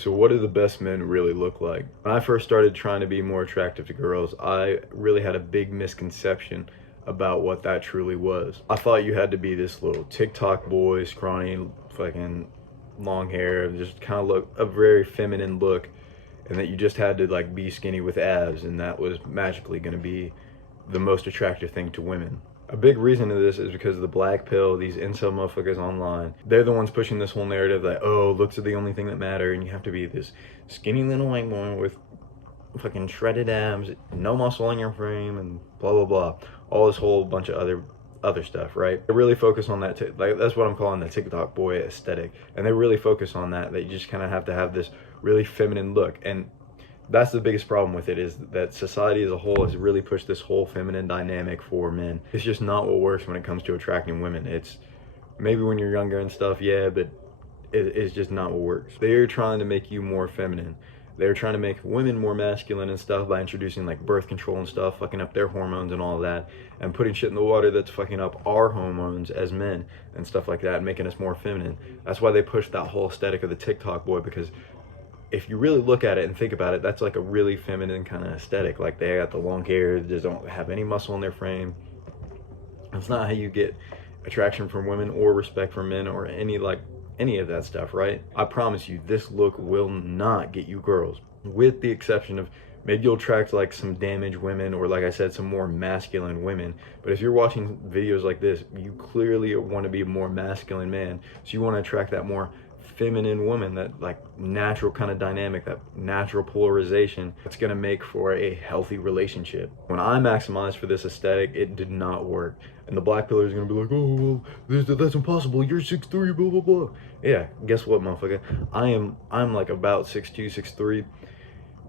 So what do the best men really look like? When I first started trying to be more attractive to girls, I really had a big misconception about what that truly was. I thought you had to be this little TikTok boy, scrawny, fucking long hair, just kind of look a very feminine look, and that you just had to like be skinny with abs, and that was magically going to be the most attractive thing to women. A big reason of this is because of the black pill, these incel motherfuckers online. They're the ones pushing this whole narrative that, oh, looks are the only thing that matter, and you have to be this skinny little white boy with fucking shredded abs, no muscle on your frame, and blah blah blah. All this whole bunch of other stuff, right? They really focus on that, like that's what I'm calling the TikTok boy aesthetic, and they really focus on that. That you just kind of have to have this really feminine look, and that's the biggest problem with it, is that society as a whole has really pushed this whole feminine dynamic for men. It's just not what works when it comes to attracting women. It's maybe when you're younger and stuff, yeah, but it's just not what works. They're trying to make you more feminine. They're trying to make women more masculine and stuff by introducing like birth control and stuff, fucking up their hormones and all of that, and putting shit in the water that's fucking up our hormones as men and stuff like that, and making us more feminine. That's why they push that whole aesthetic of the TikTok boy, because if you really look at it and think about it, that's like a really feminine kind of aesthetic. Like they got the long hair, they just don't have any muscle in their frame. That's not how you get attraction from women or respect from men or any of that stuff, right? I promise you, this look will not get you girls, with the exception of maybe you'll attract like some damaged women, or like I said, some more masculine women. But if you're watching videos like this, you clearly want to be a more masculine man, so you want to attract that more feminine woman, that like natural kind of dynamic, that natural polarization that's going to make for a healthy relationship. When I maximized for this aesthetic, it did not work, and the black pillar is going to be like, oh well, that's impossible, you're 6'3", blah blah blah. Yeah, guess what, motherfucker, I'm like about 6'2", 6'3",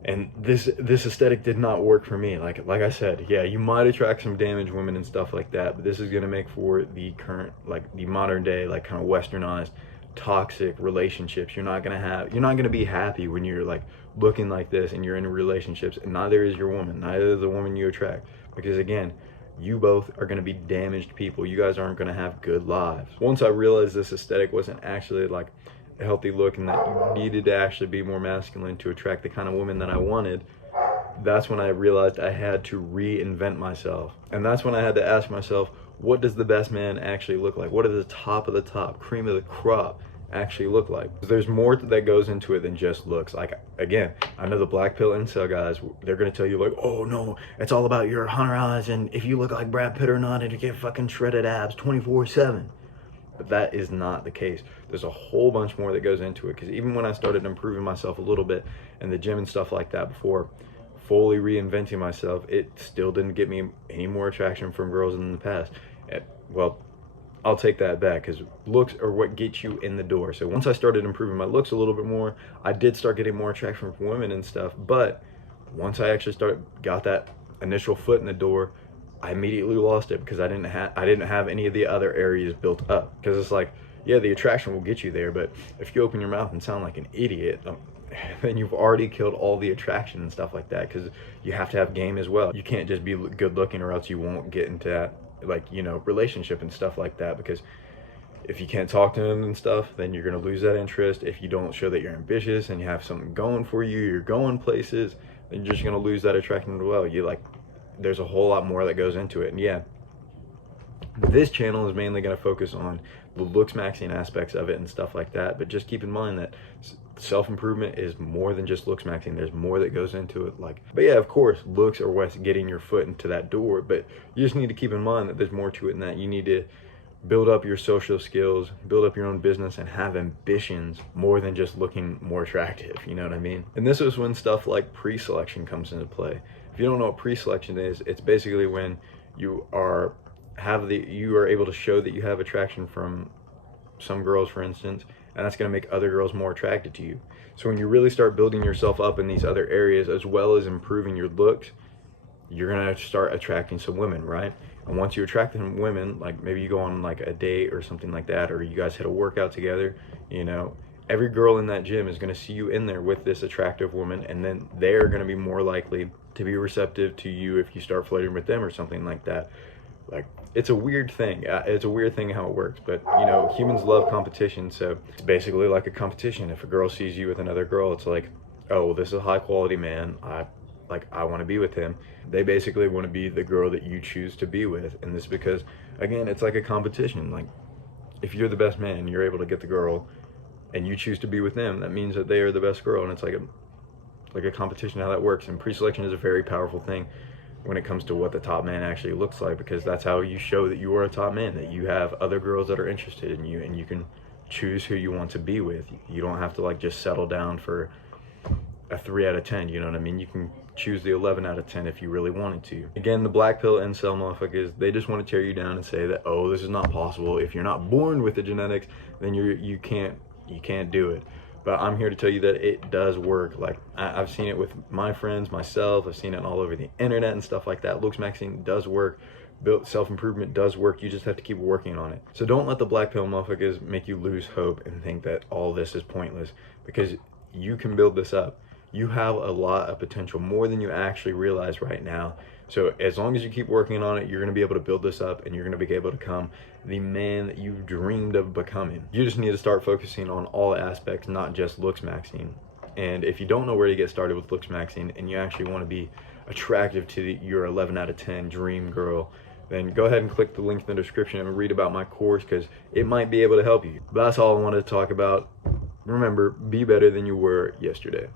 and this aesthetic did not work for me. Like I said, yeah, you might attract some damaged women and stuff like that, but this is going to make for the current, like the modern day, like kind of westernized toxic relationships. You're not gonna be happy when you're like looking like this and you're in relationships, and neither is your woman, neither is the woman you attract, because again, you both are going to be damaged people. You guys aren't going to have good lives. Once I realized this aesthetic wasn't actually like a healthy look, and that you needed to actually be more masculine to attract the kind of woman that I wanted, that's when I realized I had to reinvent myself. And that's when I had to ask myself, what does the best man actually look like? What does the top of the top, cream of the crop actually look like? There's more that goes into it than just looks. Like, again, I know the black pill incel guys, they're gonna tell you like, oh no, it's all about your hunter eyes, and if you look like Brad Pitt or not, and you get fucking shredded abs 24/7. But that is not the case. There's a whole bunch more that goes into it, because even when I started improving myself a little bit in the gym and stuff like that before, fully reinventing myself, it still didn't get me any more attraction from girls than in the past. Well, I'll take that back, because looks are what gets you in the door. So once I started improving my looks a little bit more, I did start getting more attraction from women and stuff. But once I actually got that initial foot in the door, I immediately lost it, because I didn't have any of the other areas built up. Because it's like, yeah, the attraction will get you there, but if you open your mouth and sound like an idiot, then you've already killed all the attraction and stuff like that, because you have to have game as well. You can't just be good looking, or else you won't get into that, like, you know, relationship and stuff like that, because if you can't talk to them and stuff, then you're going to lose that interest. If you don't show that you're ambitious and you have something going for you, you're going places, then you're just going to lose that attraction as well. There's a whole lot more that goes into it. And yeah, this channel is mainly going to focus on the looks maxing aspects of it and stuff like that, but just keep in mind that self-improvement is more than just looks maxing. There's more that goes into it. But yeah, of course, looks are what's getting your foot into that door, but you just need to keep in mind that there's more to it than that. You need to build up your social skills, build up your own business, and have ambitions more than just looking more attractive, you know what I mean? And this is when stuff like pre-selection comes into play. If you don't know what pre-selection is, it's basically when you are able to show that you have attraction from some girls, for instance, and that's going to make other girls more attracted to you. So when you really start building yourself up in these other areas, as well as improving your looks, you're going to start attracting some women, right? And once you attract some women, like maybe you go on like a date or something like that, or you guys hit a workout together, you know, every girl in that gym is going to see you in there with this attractive woman, and then they're going to be more likely to be receptive to you if you start flirting with them or something like that. Like, it's a weird thing. It's a weird thing how it works, but you know, humans love competition, so it's basically like a competition. If a girl sees you with another girl, it's like, oh, well, this is a high quality man. I want to be with him. They basically want to be the girl that you choose to be with, and this is because, again, it's like a competition. Like, if you're the best man, you're able to get the girl, and you choose to be with them. That means that they are the best girl, and it's like a competition how that works. And pre-selection is a very powerful thing when it comes to what the top man actually looks like, because that's how you show that you are a top man, that you have other girls that are interested in you, and you can choose who you want to be with. You don't have to like just settle down for a 3 out of 10, you know what I mean? You can choose the 11 out of 10 if you really wanted to. Again, the black pill incel motherfuckers, they just want to tear you down and say that, oh, this is not possible. If you're not born with the genetics, then you can't do it. But I'm here to tell you that it does work. Like, I've seen it with my friends, myself. I've seen it all over the internet and stuff like that. Looks maxing does work. Built self-improvement does work. You just have to keep working on it. So don't let the black pill motherfuckers make you lose hope and think that all this is pointless, because you can build this up. You have a lot of potential, more than you actually realize right now. So as long as you keep working on it, you're going to be able to build this up, and you're going to be able to become the man that you've dreamed of becoming. You just need to start focusing on all aspects, not just looks maxing. And if you don't know where to get started with looks maxing, and you actually want to be attractive to your 11 out of 10 dream girl, then go ahead and click the link in the description and read about my course, because it might be able to help you. But that's all I wanted to talk about. Remember, be better than you were yesterday.